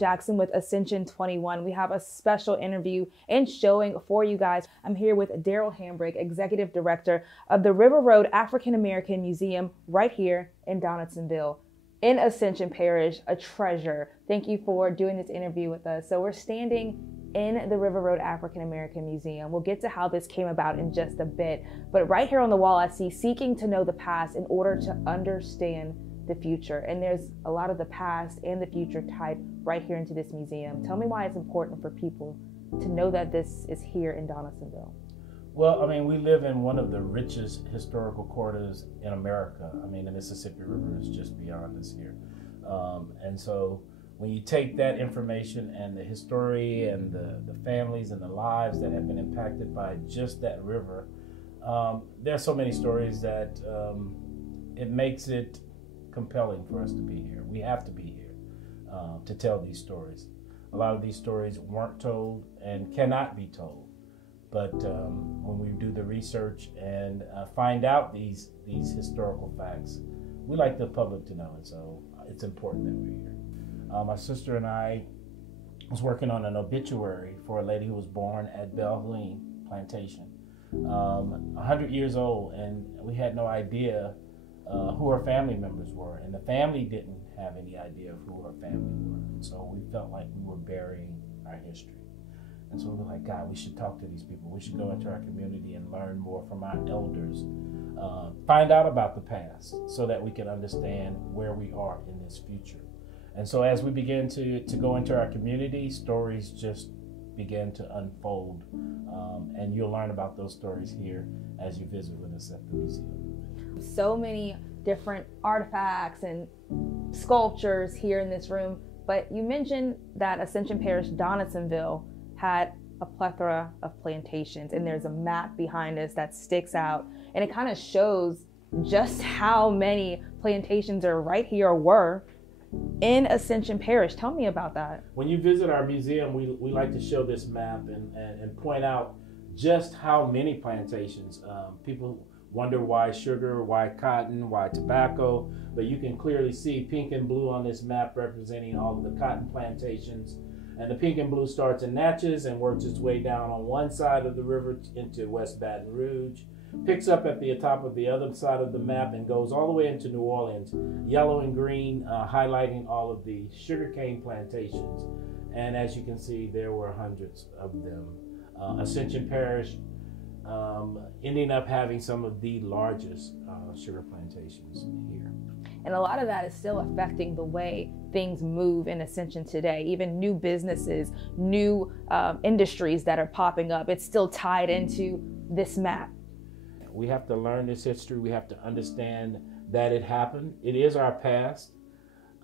Jackson with Ascension 21. We have a special interview and showing for you guys. I'm here with Daryl Hambrick, Executive Director of the River Road African American Museum right here in Donaldsonville, in Ascension Parish, a treasure. Thank you for doing this interview with us. So we're standing in the River Road African American Museum. We'll get to how this came about in just a bit. But right here on the wall, I see seeking to know the past in order to understand the future. And there's a lot of the past and the future tied right here into this museum. Tell me why it's important for people to know that this is here in Donaldsonville. Well, I mean, we live in one of the richest historical corridors in America. I mean, the Mississippi River is just beyond us here. And so when you take that information and the history and the families and the lives that have been impacted by just that river, there are so many stories that it makes it compelling for us to be here. We have to be here to tell these stories. A lot of these stories weren't told and cannot be told. But when we do the research and find out these historical facts, we like the public to know, and so it's important that we're here. My sister and I was working on an obituary for a lady who was born at Belle Helene Plantation, 100 years old, and we had no idea who her family members were, and the family didn't have any idea of who her family were. And so we felt like we were burying our history. And so we were like, God, we should talk to these people. We should go into our community and learn more from our elders, find out about the past so that we can understand where we are in this future. And so as we begin to go into our community, stories just begin to unfold. And you'll learn about those stories here as you visit with us at the museum. So many different artifacts and sculptures here in this room, but you mentioned that Ascension Parish, Donaldsonville, had a plethora of plantations, and there's a map behind us that sticks out, and it kind of shows just how many plantations are right here or were in Ascension Parish. Tell me about that. When you visit our museum, we like to show this map and point out just how many plantations. People wonder why sugar, why cotton, why tobacco, but you can clearly see pink and blue on this map representing all of the cotton plantations. And the pink and blue starts in Natchez and works its way down on one side of the river into West Baton Rouge, picks up at the top of the other side of the map and goes all the way into New Orleans, yellow and green, highlighting all of the sugarcane plantations. And as you can see, there were hundreds of them. Ascension Parish ending up having some of the largest sugar plantations here. And a lot of that is still affecting the way things move in Ascension today. Even new businesses, new industries that are popping up, it's still tied into this map. We have to learn this history. We have to understand that it happened. It is our past.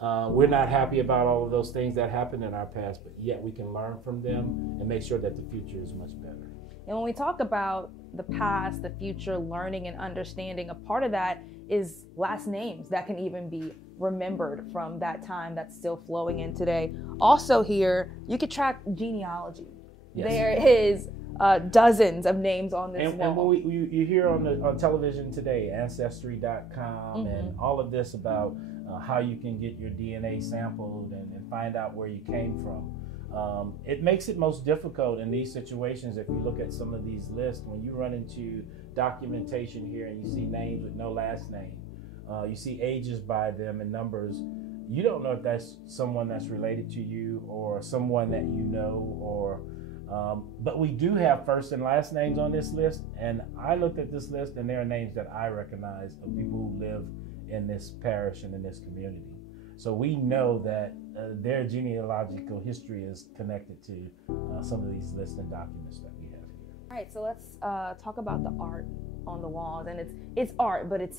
We're not happy about all of those things that happened in our past, but yet we can learn from them and make sure that the future is much better. And when we talk about the past, the future, learning and understanding, a part of that is last names that can even be remembered from that time that's still flowing in today. Also here, you could track genealogy. Yes. There is dozens of names on this wall. And when you hear on television today, Ancestry.com and all of this about how you can get your DNA sampled and find out where you came from. It makes it most difficult in these situations. If you look at some of these lists, when you run into documentation here and you see names with no last name, you see ages by them and numbers, you don't know if that's someone that's related to you or someone that you know, or but we do have first and last names on this list, and I looked at this list and there are names that I recognize of people who live in this parish and in this community. So we know that their genealogical history is connected to some of these lists and documents that we have here. All right, so let's talk about the art on the walls. And it's art, but it's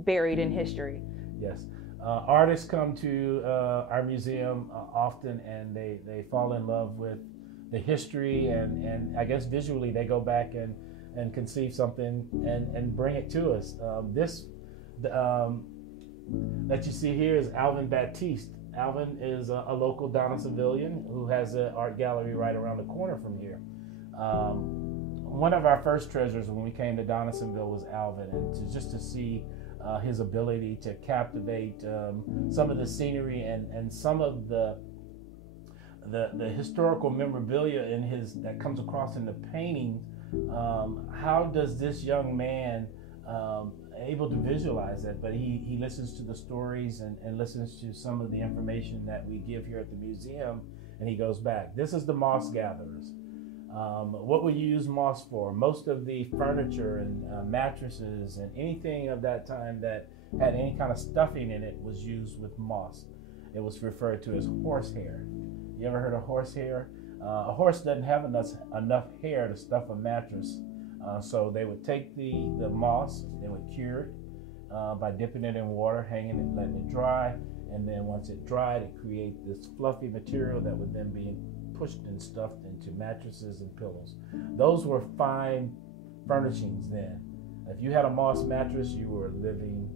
buried in history. Yes. Artists come to our museum often, and they fall in love with the history, and I guess visually they go back and conceive something and bring it to us. That you see here is Alvin Baptiste. Alvin is a local Donaldsonvillian who has an art gallery right around the corner from here. One of our first treasures when we came to Donaldsonville was Alvin, and just to see his ability to captivate some of the scenery and some of the the historical memorabilia in that comes across in the paintings. How does this young man able to visualize that? But he listens to the stories and listens to some of the information that we give here at the museum, and he goes back. This is the moss gatherers. What would you use moss for? Most of the furniture and mattresses and anything of that time that had any kind of stuffing in it was used with moss. It was referred to as horsehair. You ever heard of horsehair? A horse doesn't have enough hair to stuff a mattress, so they would take the moss, they would cure it by dipping it in water, hanging it, letting it dry, and then once it dried, it created this fluffy material that would then be pushed and stuffed into mattresses and pillows. Those were fine furnishings then. If you had a moss mattress, you were living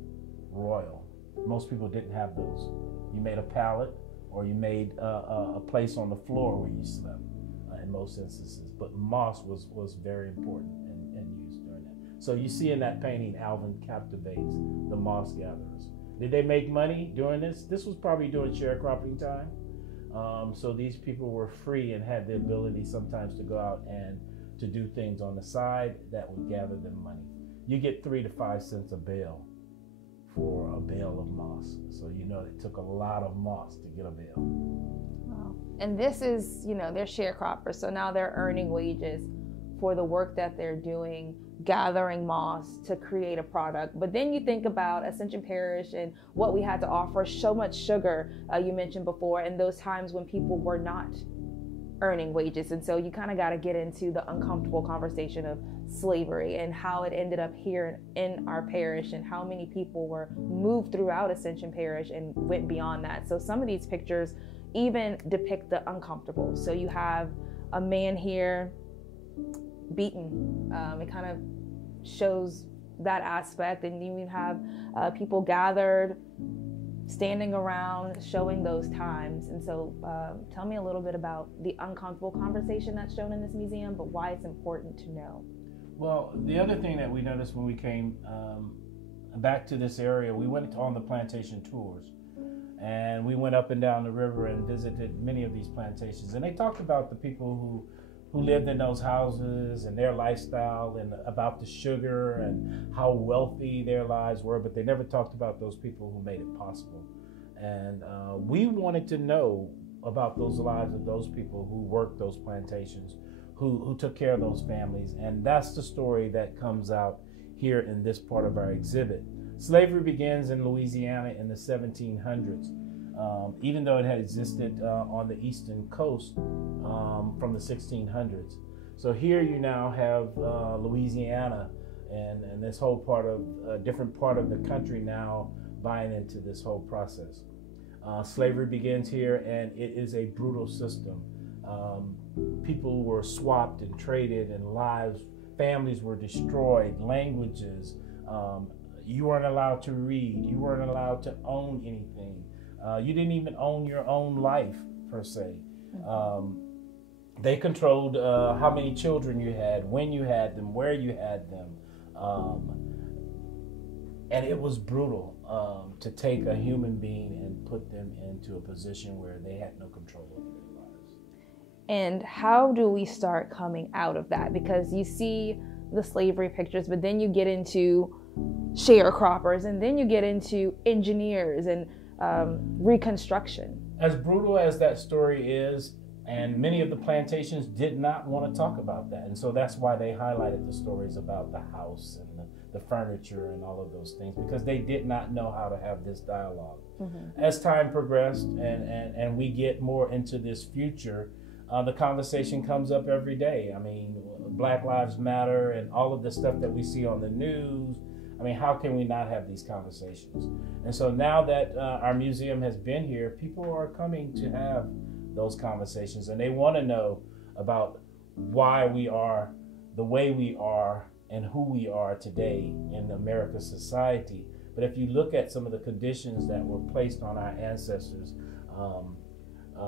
royal. Most people didn't have those. You made a pallet, or you made a place on the floor where you slept in most instances. But moss was very important and used during that. So you see in that painting, Alvin captivates the moss gatherers. Did they make money during this? This was probably during sharecropping time. So these people were free and had the ability sometimes to go out and to do things on the side that would gather them money. You get 3 to 5 cents a bale for a bale of moss. So you know it took a lot of moss to get a bale. Wow. And this is, they're sharecroppers, so now they're earning wages for the work that they're doing, gathering moss to create a product. But then you think about Ascension Parish and what we had to offer, so much sugar, you mentioned before, and those times when people were not earning wages. And so you kind of got to get into the uncomfortable conversation of slavery and how it ended up here in our parish and how many people were moved throughout Ascension Parish and went beyond that. So some of these pictures even depict the uncomfortable. So you have a man here beaten. It kind of shows that aspect, and you even have people gathered, standing around, showing those times. And so tell me a little bit about the uncomfortable conversation that's shown in this museum, but why it's important to know. Well, the other thing that we noticed when we came back to this area, we went on the plantation tours, and we went up and down the river and visited many of these plantations, and they talked about the people who lived in those houses and their lifestyle and about the sugar and how wealthy their lives were, but they never talked about those people who made it possible. And we wanted to know about those lives of those people who worked those plantations, who took care of those families. And that's the story that comes out here in this part of our exhibit. Slavery begins in Louisiana in the 1700s. Even though it had existed on the eastern coast from the 1600s. So here you now have Louisiana and this whole part of, different part of the country now buying into this whole process. Slavery begins here, and it is a brutal system. People were swapped and traded, and families were destroyed, languages. You weren't allowed to read, you weren't allowed to own anything. You didn't even own your own life, per se. They controlled how many children you had, when you had them, where you had them. And it was brutal to take a human being and put them into a position where they had no control over their lives. And how do we start coming out of that? Because you see the slavery pictures, but then you get into sharecroppers, and then you get into engineers and Reconstruction. As brutal as that story is, and many of the plantations did not want to talk about that. And so that's why they highlighted the stories about the house and the furniture and all of those things, because they did not know how to have this dialogue. Mm-hmm. As time progressed and we get more into this future, the conversation comes up every day. I mean, Black Lives Matter and all of the stuff that we see on the news. I mean, how can we not have these conversations? And so now that our museum has been here, people are coming to have those conversations, and they want to know about why we are the way we are and who we are today in America's society. But if you look at some of the conditions that were placed on our ancestors,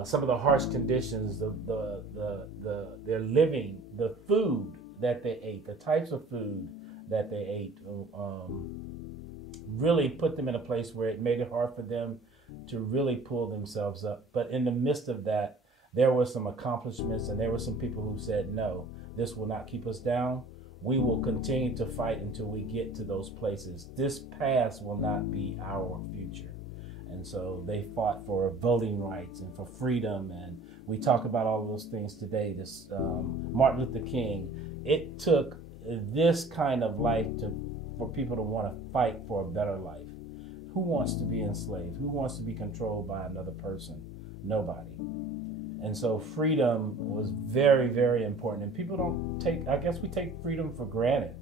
some of the harsh conditions, their living, the food that they ate, the types of food that they ate, really put them in a place where it made it hard for them to really pull themselves up. But in the midst of that, there were some accomplishments, and there were some people who said, no, this will not keep us down. We will continue to fight until we get to those places. This past will not be our future. And so they fought for voting rights and for freedom. And we talk about all of those things today. This Martin Luther King, it took this kind of life for people to want to fight for a better life. Who wants to be enslaved? Who wants to be controlled by another person? Nobody. And so freedom was very, very important. And people don't take, I guess we take freedom for granted.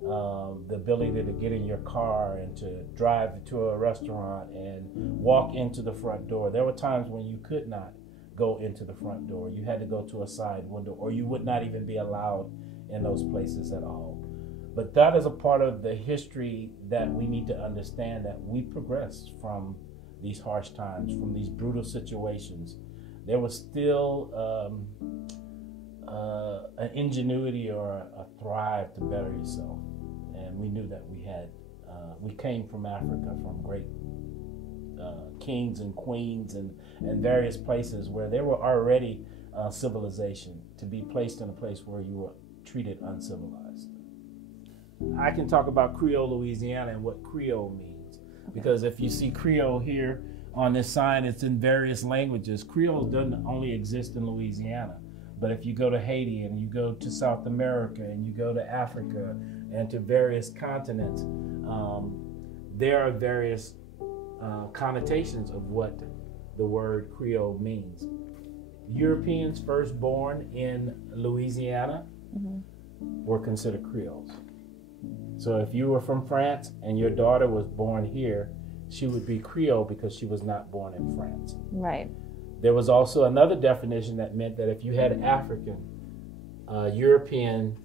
The ability to get in your car and to drive to a restaurant and walk into the front door. There were times when you could not go into the front door. You had to go to a side window, or you would not even be allowed in those places at all. But that is a part of the history that we need to understand, that we progressed from these harsh times, from these brutal situations. There was still an ingenuity or a thrive to better yourself. And we knew that we came from Africa, from great kings and queens and various places where there were already civilization, to be placed in a place where you were treated uncivilized. I can talk about Creole, Louisiana, and what Creole means. Because if you see Creole here on this sign, it's in various languages. Creole doesn't only exist in Louisiana. But if you go to Haiti and you go to South America and you go to Africa and to various continents, there are various connotations of what the word Creole means. Europeans first born in Louisiana were considered Creoles. So if you were from France and your daughter was born here, she would be Creole because she was not born in France. Right. There was also another definition that meant that if you had African, European,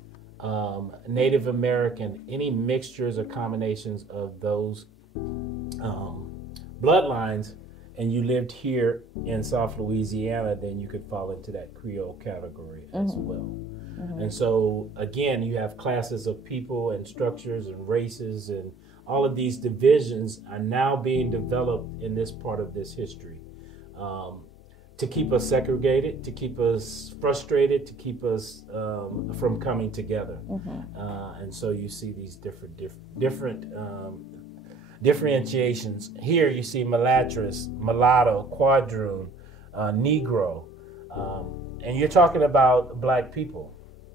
Native American, any mixtures or combinations of those bloodlines, and you lived here in South Louisiana, then you could fall into that Creole category as well. And so, again, you have classes of people and structures and races, and all of these divisions are now being developed in this part of this history. To keep us segregated, to keep us frustrated, to keep us from coming together. And so you see these different differentiations. Here you see mulattoes, mulatto, quadroon, Negro. And you're talking about Black people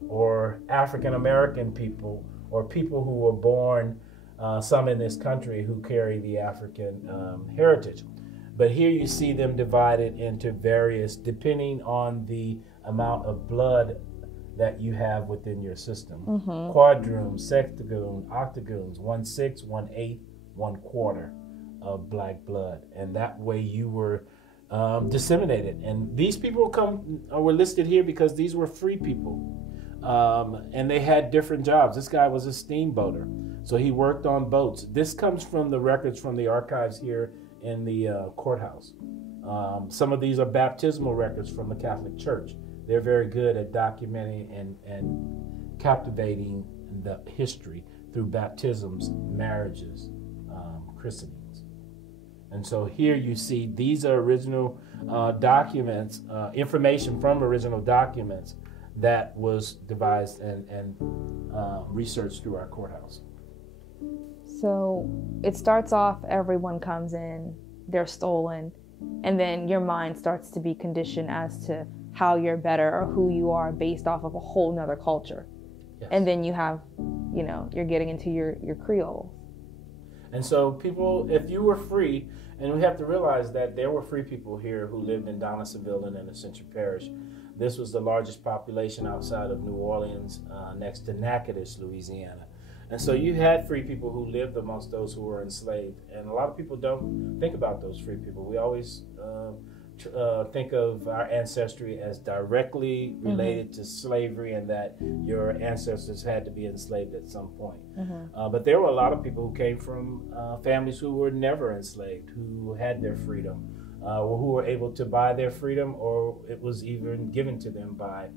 or African American people or people who were born, some in this country who carry the African heritage. But here you see them divided into various, depending on the amount of blood that you have within your system. Quadroon, sextagoon, octagoons, 1/6, 1/8, 1/4 of Black blood. And that way you were disseminated. And these people were listed here because these were free people. And they had different jobs. This guy was a steamboater, so he worked on boats. This comes from the records from the archives here in the courthouse. Some of these are baptismal records from the Catholic Church. They're very good at documenting and captivating the history through baptisms, marriages, christenings. And so here you see these are original documents, information from original documents that was devised and researched through our courthouse. So it starts off, everyone comes in, they're stolen, and then your mind starts to be conditioned as to how you're better or who you are based off of a whole nother culture. Yes. And then you have, you're getting into your Creole. And so people, if you were free, and we have to realize that there were free people here who lived in Donaldsonville and in Ascension Parish. This was the largest population outside of New Orleans, next to Natchitoches, Louisiana. And so you had free people who lived amongst those who were enslaved. And a lot of people don't think about those free people. We always think of our ancestry as directly related to slavery, and that your ancestors had to be enslaved at some point. But there were a lot of people who came from families who were never enslaved, who had their freedom, or who were able to buy their freedom, or it was even given to them by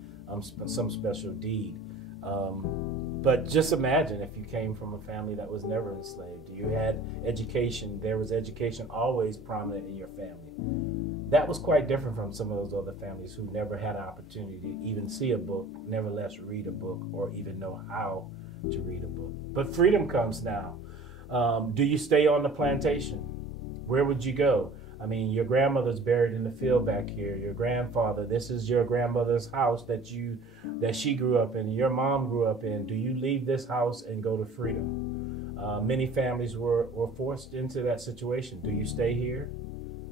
some special deed. But just imagine if you came from a family that was never enslaved. You had education. There was education always prominent in your family. That was quite different from some of those other families who never had an opportunity to even see a book, nevertheless read a book, or even know how to read a book. But freedom comes now. Do you stay on the plantation? Where would you go? I mean, your grandmother's buried in the field back here. Your grandfather, this is your grandmother's house that she grew up in, your mom grew up in. Do you leave this house and go to freedom? Many families were forced into that situation. Do you stay here?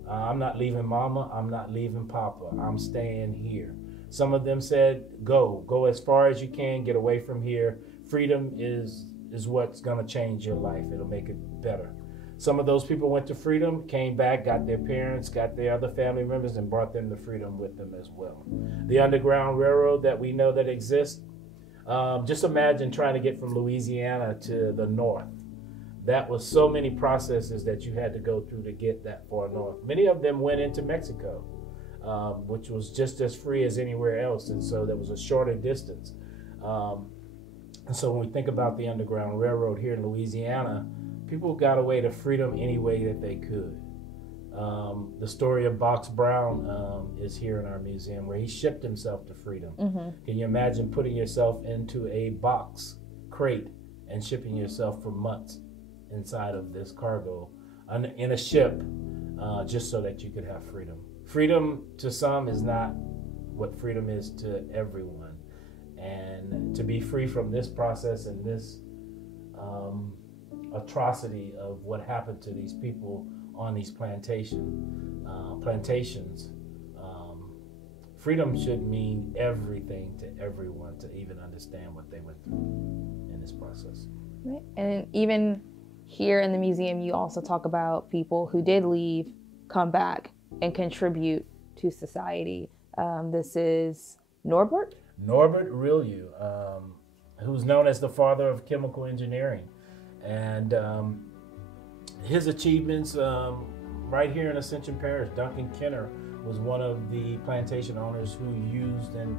I'm not leaving mama, I'm not leaving papa, I'm staying here. Some of them said, go as far as you can, get away from here. Freedom is what's gonna change your life. It'll make it better. Some of those people went to freedom, came back, got their parents, got their other family members, and brought them to freedom with them as well. The Underground Railroad that we know that exists, just imagine trying to get from Louisiana to the north. That was so many processes that you had to go through to get that far north. Many of them went into Mexico, which was just as free as anywhere else, and so there was a shorter distance. And so when we think about the Underground Railroad here in Louisiana, people got away to freedom any way that they could. The story of Box Brown is here in our museum, where he shipped himself to freedom. Can you imagine putting yourself into a box crate and shipping yourself for months inside of this cargo in a ship just so that you could have freedom? Freedom to some is not what freedom is to everyone. And to be free from this process and this atrocity of what happened to these people on these plantations. Freedom should mean everything to everyone to even understand what they went through in this process. Right. And even here in the museum, you also talk about people who did leave, come back, and contribute to society. This is Norbert Rillieux, who's known as the father of chemical engineering. And his achievements right here in Ascension Parish, Duncan Kenner was one of the plantation owners who used and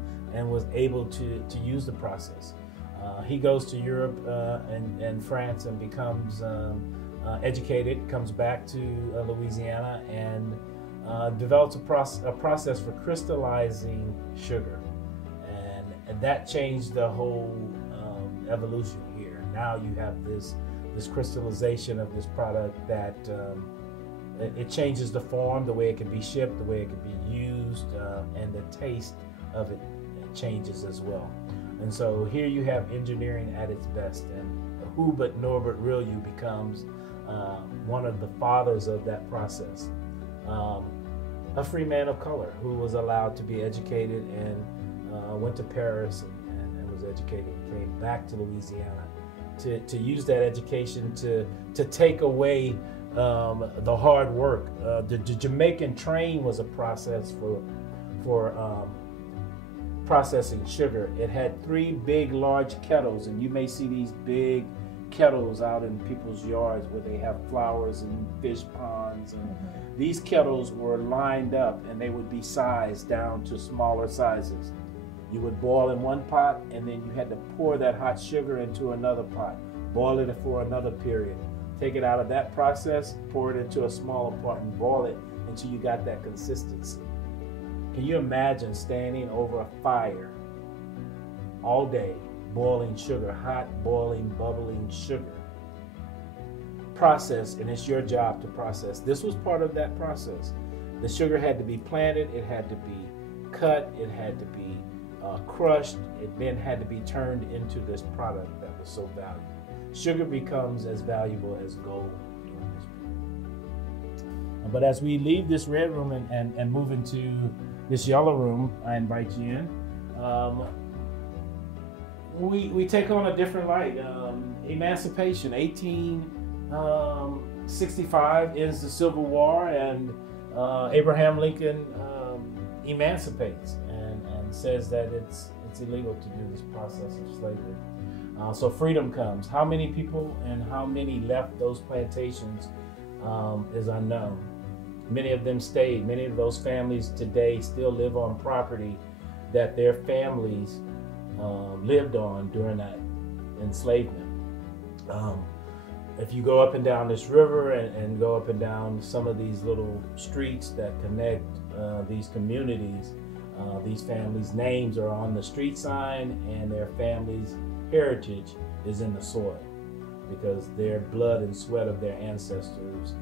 was able to use the process. He goes to Europe and France and becomes educated, comes back to Louisiana and develops a process for crystallizing sugar. And that changed the whole evolution here. Now you have this crystallization of this product that it changes the form, the way it can be shipped, the way it can be used, and the taste of it changes as well. And so here you have engineering at its best, and who but Norbert Rillieux becomes one of the fathers of that process. A free man of color who was allowed to be educated and went to Paris and was educated and came back to Louisiana to use that education to take away the hard work. The Jamaican train was a process for processing sugar. It had 3 big, large kettles, and you may see these big kettles out in people's yards where they have flowers and fish ponds. And these kettles were lined up, and they would be sized down to smaller sizes. You would boil in one pot, and then you had to pour that hot sugar into another pot, boil it for another period. Take it out of that process, pour it into a smaller pot, and boil it until you got that consistency. Can you imagine standing over a fire all day, boiling sugar, hot, boiling, bubbling sugar? Process, and it's your job to process. This was part of that process. The sugar had to be planted, it had to be cut, it had to be crushed, it then had to be turned into this product that was so valuable. Sugar becomes as valuable as gold during this period. But as we leave this red room and move into this yellow room, I invite you in. We take on a different light. Emancipation, 1865 ends the Civil War, and Abraham Lincoln emancipates and says that it's illegal to do this process of slavery. So freedom comes. How many people and how many left those plantations is unknown. Many of them stayed. Many of those families today still live on property that their families lived on during that enslavement. If you go up and down this river and go up and down some of these little streets that connect these communities, these families' names are on the street sign, and their family's heritage is in the soil, because their blood and sweat of their ancestors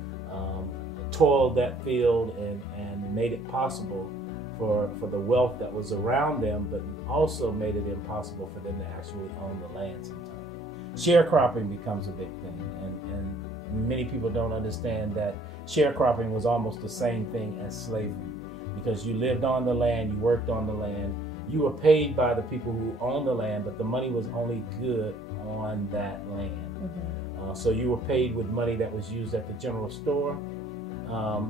toiled that field and made it possible for the wealth that was around them, but also made it impossible for them to actually own the land sometimes. Sharecropping becomes a big thing, and many people don't understand that sharecropping was almost the same thing as slavery, because you lived on the land, you worked on the land, you were paid by the people who owned the land, but the money was only good on that land. So you were paid with money that was used at the general store.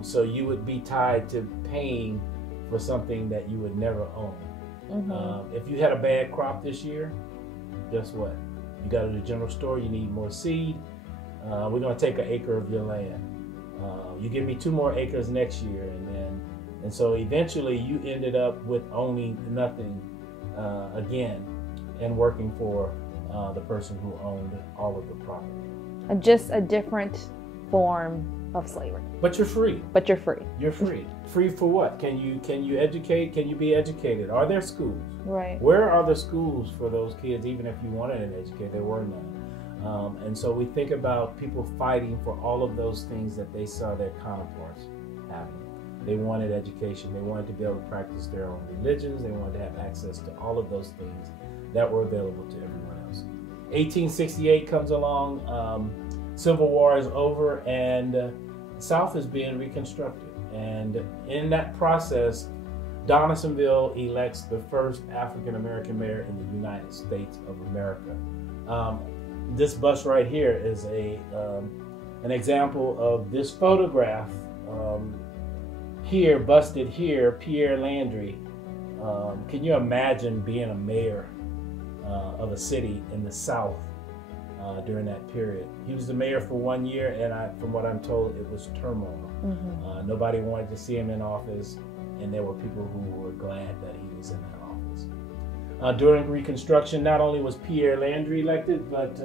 So you would be tied to paying for something that you would never own. If you had a bad crop this year, guess what? You go to the general store, you need more seed. We're gonna take an acre of your land. You give me 2 more acres next year, and so eventually you ended up with owning nothing again, and working for the person who owned all of the property. Just a different form of slavery. But you're free. But you're free. You're free. Free for what? Can you educate? Can you be educated? Are there schools? Right. Where are the schools for those kids? Even if you wanted an educate, there were none. And so we think about people fighting for all of those things that they saw their counterparts having. They wanted education. They wanted to be able to practice their own religions. They wanted to have access to all of those things that were available to everyone else. 1868 comes along. Civil War is over, and the South is being reconstructed. And in that process, Donaldsonville elects the first African-American mayor in the United States of America. This bus right here is an example of this photograph. Here, busted here, Pierre Landry. Can you imagine being a mayor of a city in the South during that period? He was the mayor for 1 year, and from what I'm told, it was turmoil. Nobody wanted to see him in office, and there were people who were glad that he was in that office. During Reconstruction, not only was Pierre Landry elected, but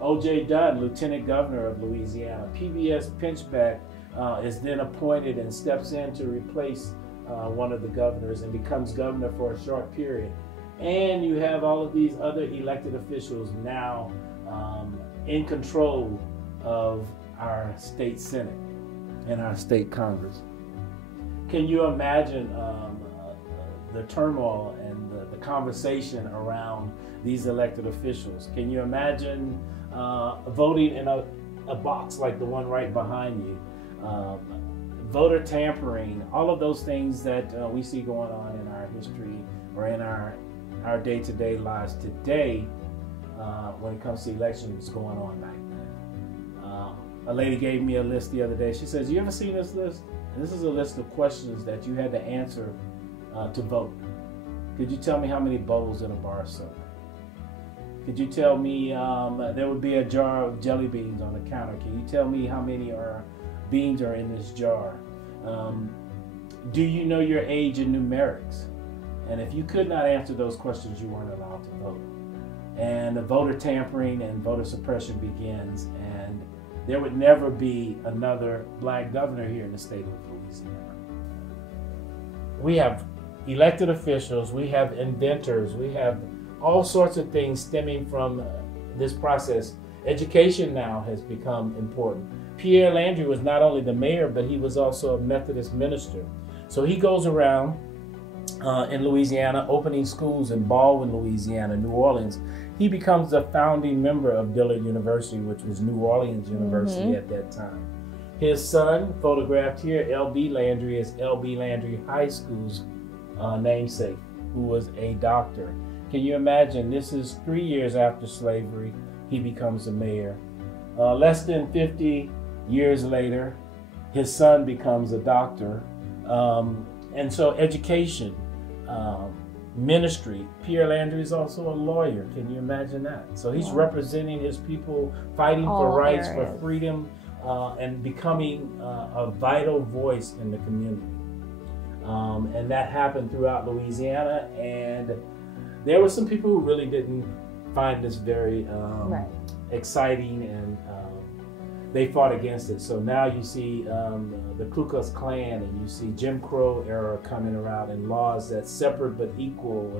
O.J. Dunn, Lieutenant Governor of Louisiana. P.B.S. Pinchback is then appointed and steps in to replace one of the governors and becomes governor for a short period. And you have all of these other elected officials now in control of our state Senate and our state Congress. Can you imagine the turmoil and the conversation around these elected officials? Can you imagine voting in a box like the one right behind you? Voter tampering, all of those things that we see going on in our history or in our day-to-day lives today, when it comes to elections, going on back then. A lady gave me a list the other day. She says, "You ever seen this list?" And this is a list of questions that you had to answer to vote. Could you tell me how many bowls in a bar of soap? Could you tell me there would be a jar of jelly beans on the counter? Can you tell me how many beans are in this jar? Do you know your age in numerics? And if you could not answer those questions, you weren't allowed to vote. And the voter tampering and voter suppression begins, and there would never be another black governor here in the state of Louisiana. We have elected officials, we have inventors, we have all sorts of things stemming from this process. Education now has become important. Pierre Landry was not only the mayor, but he was also a Methodist minister. So he goes around in Louisiana, opening schools in Baldwin, Louisiana, New Orleans. He becomes a founding member of Dillard University, which was New Orleans University at that time. His son, photographed here, L.B. Landry, is L.B. Landry High School's namesake, who was a doctor. Can you imagine? This is 3 years after slavery. He becomes a mayor. Less than 50 years later, his son becomes a doctor. And so education, ministry. Pierre Landry is also a lawyer. Can you imagine that? So he's representing his people, fighting for rights, for freedom, and becoming a vital voice in the community. And that happened throughout Louisiana. And there were some people who really didn't find this very Right. exciting, and they fought against it. So now you see the Ku Klux Klan, and you see Jim Crow era coming around, and laws that's separate but equal.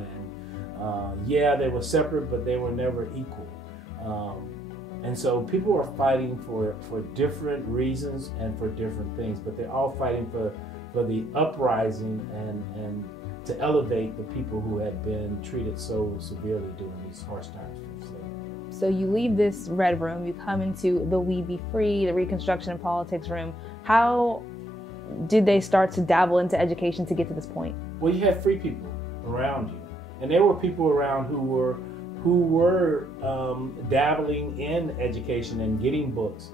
And yeah, they were separate, but they were never equal. And so people are fighting for different reasons and for different things, but they're all fighting for the uprising and to elevate the people who had been treated so severely during these harsh times for slavery. So you leave this red room, you come into the We Be Free, the Reconstruction and Politics room. How did they start to dabble into education to get to this point? Well, you had free people around you, and there were people around who were dabbling in education and getting books,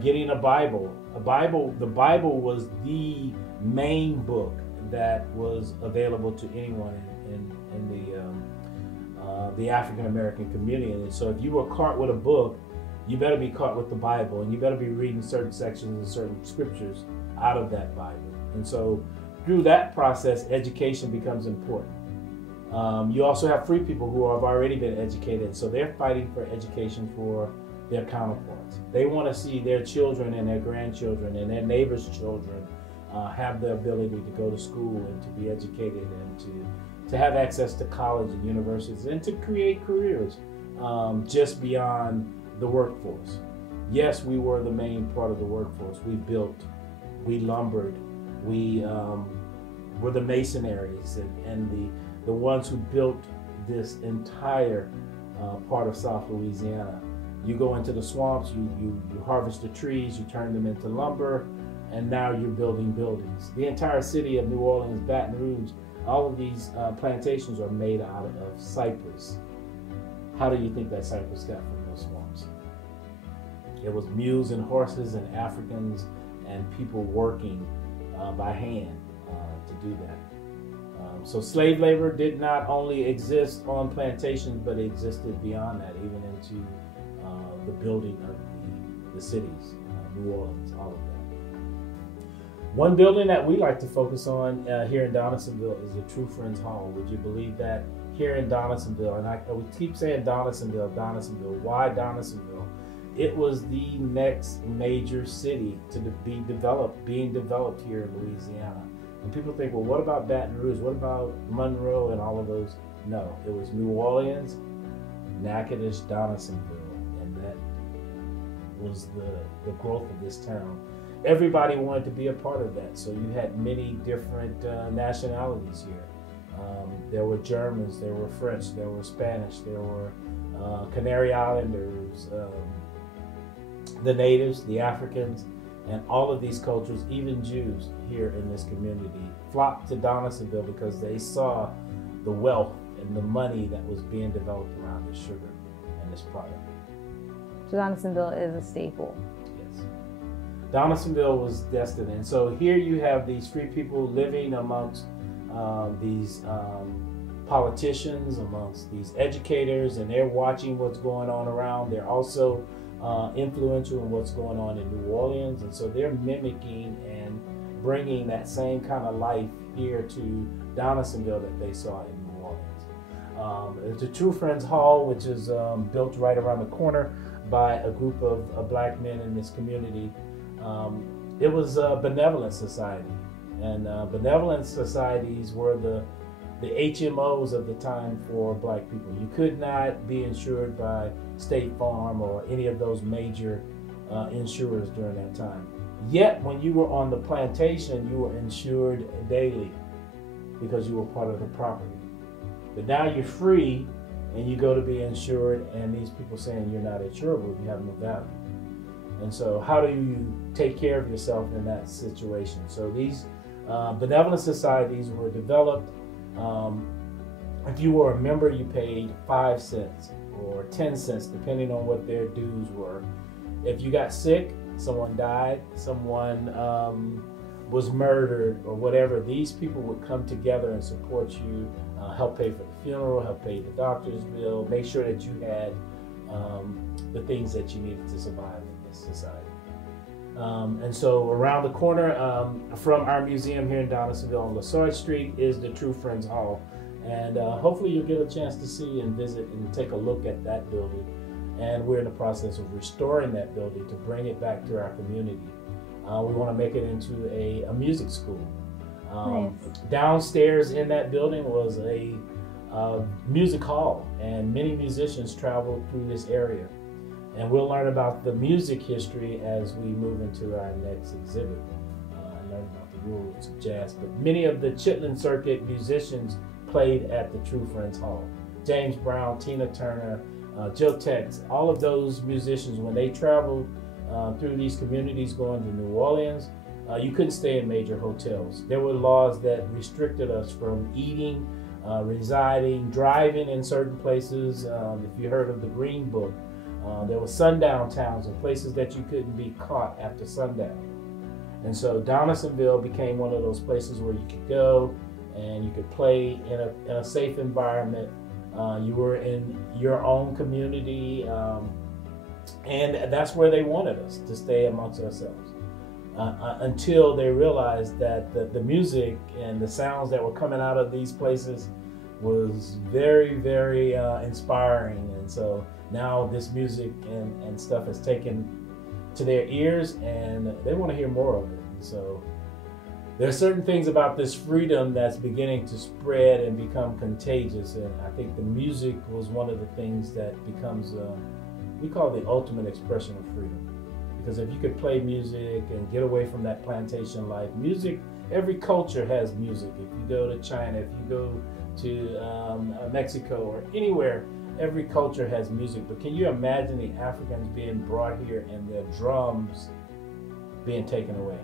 getting a Bible. The Bible was the main book that was available to anyone in the African American community. And so if you were caught with a book, you better be caught with the Bible, and you better be reading certain sections and certain scriptures out of that Bible. And so through that process, education becomes important. You also have free people who have already been educated, so they're fighting for education for their counterparts. They want to see their children and their grandchildren and their neighbors' children have the ability to go to school and to be educated and to have access to college and universities and to create careers just beyond the workforce. Yes, we were the main part of the workforce. We built, we lumbered, we were the masonaries and the ones who built this entire part of South Louisiana. You go into the swamps, you harvest the trees, you turn them into lumber, and now you're building buildings. The entire city of New Orleans, Baton Rouge, all of these plantations are made out of cypress. How do you think that cypress got from those swamps? It was mules and horses and Africans and people working by hand to do that. So slave labor did not only exist on plantations, but it existed beyond that, even into the building of the cities, New Orleans, all of that. One building that we like to focus on here in Donaldsonville is the True Friends Hall. Would you believe that? Here in Donaldsonville, and I would keep saying Donaldsonville. Why Donaldsonville? It was the next major city to be developed, being developed here in Louisiana. And people think, well, what about Baton Rouge? What about Monroe and all of those? No, it was New Orleans, Natchitoches, Donaldsonville, and that was the growth of this town. Everybody wanted to be a part of that, so you had many different nationalities here. There were Germans, there were French, there were Spanish, there were Canary Islanders, the natives, the Africans, and all of these cultures, even Jews here in this community, flocked to Donaldsonville because they saw the wealth and the money that was being developed around this sugar and this product. So Donaldsonville is a staple. Yes. Donaldsonville was destined. And so here you have these free people living amongst these politicians, amongst these educators, and they're watching what's going on around. They're also influential in what's going on in New Orleans, and so they're mimicking and bringing that same kind of life here to Donaldsonville that they saw in New Orleans. The True Friends Hall, which is built right around the corner by a group of black men in this community, it was a benevolent society, and benevolent societies were the HMOs of the time for black people. You could not be insured by State Farm or any of those major insurers during that time. Yet when you were on the plantation, you were insured daily because you were part of the property. But now you're free and you go to be insured, and these people saying you're not insurable, you have no value. And so how do you take care of yourself in that situation? So these benevolent societies were developed. If you were a member, you paid 5 cents or 10 cents, depending on what their dues were. If you got sick, someone died, someone was murdered or whatever, these people would come together and support you, help pay for the funeral, help pay the doctor's bill, make sure that you had the things that you needed to survive in this society. And so around the corner from our museum here in Donaldsonville on LaSarge Street is the True Friends Hall. And hopefully you'll get a chance to see and visit and take a look at that building. And we're in the process of restoring that building to bring it back to our community. We want to make it into a music school. Nice. Downstairs in that building was a music hall, and many musicians traveled through this area. And we'll learn about the music history as we move into our next exhibit and learn about the rules of jazz. But many of the Chitlin Circuit musicians played at the True Friends Hall. James Brown, Tina Turner, Joe Tex, all of those musicians, when they traveled through these communities going to New Orleans, you couldn't stay in major hotels. There were laws that restricted us from eating, residing, driving in certain places. If you heard of the Green Book, there were Sundown Towns and places that you couldn't be caught after sundown. And so Donaldsonville became one of those places where you could go and you could play in a safe environment. You were in your own community, and that's where they wanted us to stay amongst ourselves. Until they realized that the music and the sounds that were coming out of these places was very, very inspiring. And so now this music and stuff has taken to their ears, and they want to hear more of it. And so there are certain things about this freedom that's beginning to spread and become contagious. And I think the music was one of the things that becomes, we call it the ultimate expression of freedom. Because if you could play music and get away from that plantation life, music, every culture has music. If you go to China, if you go to Mexico or anywhere, every culture has music. But can you imagine the Africans being brought here and their drums being taken away?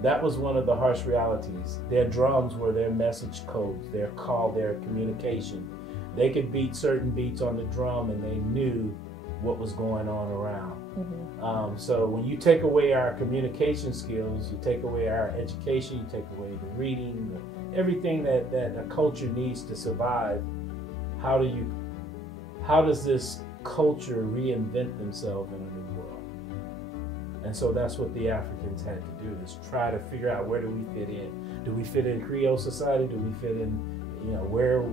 That was one of the harsh realities. Their drums were their message codes, their call, their communication. They could beat certain beats on the drum and they knew what was going on around. Mm-hmm. So when you take away our communication skills, you take away our education, you take away the reading, everything that a culture needs to survive, how does this culture reinvent themselves in a new world? And so that's what the Africans had to do, is try to figure out, where do we fit in? Do we fit in Creole society? Do we fit in, where,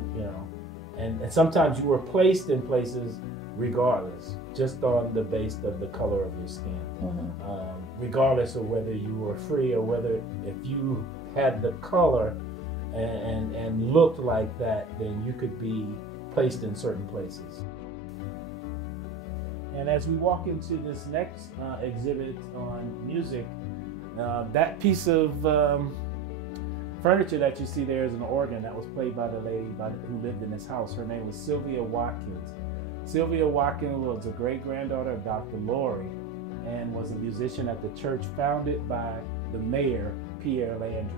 and sometimes you were placed in places regardless, just on the base of the color of your skin. Mm-hmm. Regardless of whether you were free or whether, if you had the color and looked like that, then you could be placed in certain places. And as we walk into this next exhibit on music, that piece of furniture that you see there is an organ that was played by the lady who lived in this house. Her name was Sylvia Watkins. Sylvia Watkins was a great-granddaughter of Dr. Laurie and was a musician at the church founded by the mayor, Pierre Landry.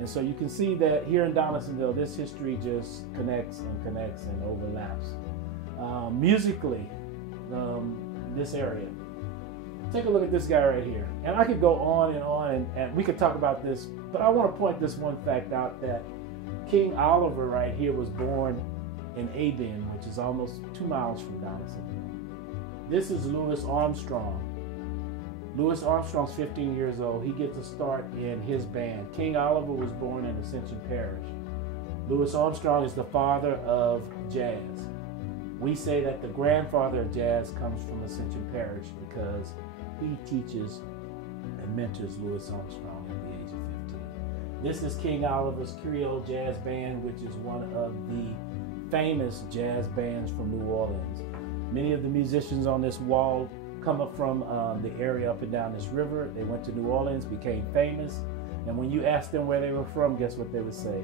And so you can see that here in Donaldsonville, this history just connects and overlaps. Musically, this area. Take a look at this guy right here. And I could go on and we could talk about this, but I want to point this one fact out, that King Oliver right here was born in Aben, which is almost 2 miles from Donaldsonville. This is Louis Armstrong. Louis Armstrong's 15 years old. He gets a start in his band. King Oliver was born in Ascension Parish. Louis Armstrong is the father of jazz. We say that the grandfather of jazz comes from Ascension Parish because he teaches and mentors Louis Armstrong at the age of 15. This is King Oliver's Creole Jazz Band, which is one of the famous jazz bands from New Orleans. Many of the musicians on this wall come up from the area up and down this river. They went to New Orleans, became famous, and when you asked them where they were from, guess what they would say?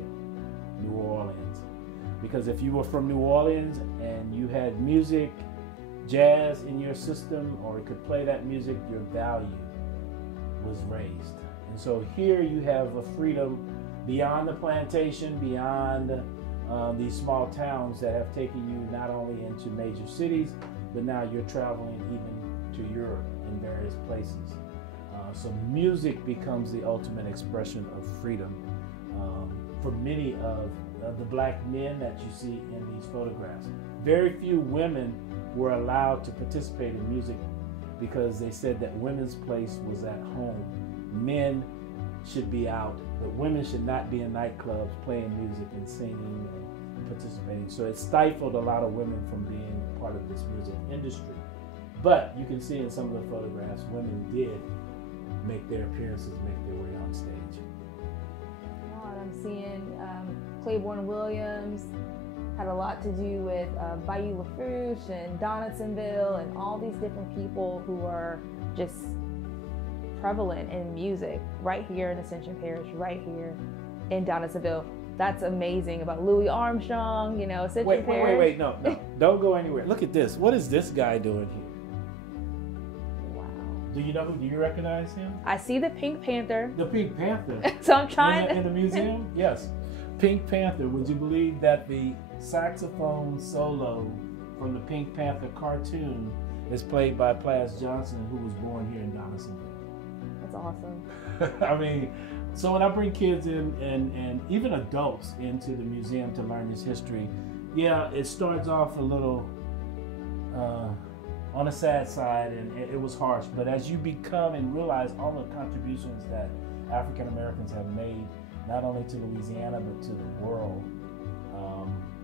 New Orleans. Because if you were from New Orleans and you had music, jazz in your system, or could play that music, your value was raised. And so here you have a freedom beyond the plantation, beyond these small towns that have taken you not only into major cities, but now you're traveling even to Europe in various places. So music becomes the ultimate expression of freedom for many of the black men that you see in these photographs. Very few women were allowed to participate in music because they said that women's place was at home. Men should be out, but women should not be in nightclubs playing music and singing and participating. So it stifled a lot of women from being part of this music industry. But you can see in some of the photographs, women did make their appearances, make their way on stage. God, I'm seeing Claiborne Williams had a lot to do with Bayou Lafourche and Donaldsonville and all these different people who are just prevalent in music right here in Ascension Parish, right here in Donaldsonville. That's amazing. About Louis Armstrong, you know, Ascension Parish. Wait, no, don't go anywhere. Look at this. What is this guy doing here? Do you know? Do you recognize him? I see the Pink Panther. The Pink Panther. So I'm trying in the museum. Yes, Pink Panther. Would you believe that the saxophone solo from the Pink Panther cartoon is played by Plas Johnson, who was born here in Donaldsonville? That's awesome. I mean, so when I bring kids in and even adults into the museum to learn this history, yeah, it starts off a little on the sad side, and it was harsh. But as you become and realize all the contributions that African Americans have made, not only to Louisiana, but to the world,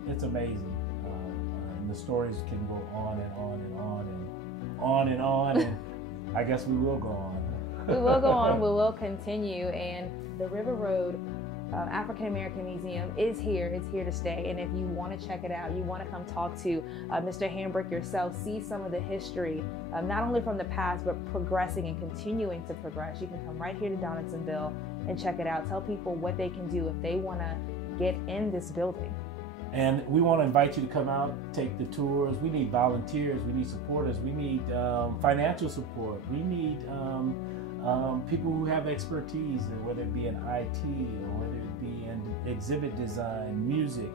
it's amazing. And the stories can go on and on and on and on and on, and I guess we will go on. We will go on, we will continue, and the River Road African American Museum is here. It's here to stay. And if you want to check it out, you want to come talk to Mr. Hambrick yourself, see some of the history, not only from the past, but progressing and continuing to progress, you can come right here to Donaldsonville and check it out. Tell people what they can do if they want to get in this building. And we want to invite you to come out, take the tours. We need volunteers, we need supporters, we need financial support, we need people who have expertise, whether it be in IT or whether it be in exhibit design, music.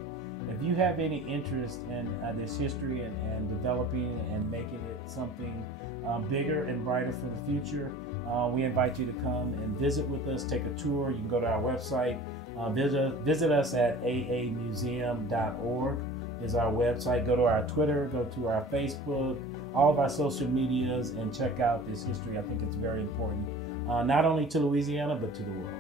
If you have any interest in this history and developing and making it something bigger and brighter for the future, we invite you to come and visit with us, take a tour. You can go to our website, visit us at aamuseum.org is our website. Go to our Twitter, go to our Facebook, all of our social medias, and check out this history. I think it's very important, not only to Louisiana, but to the world.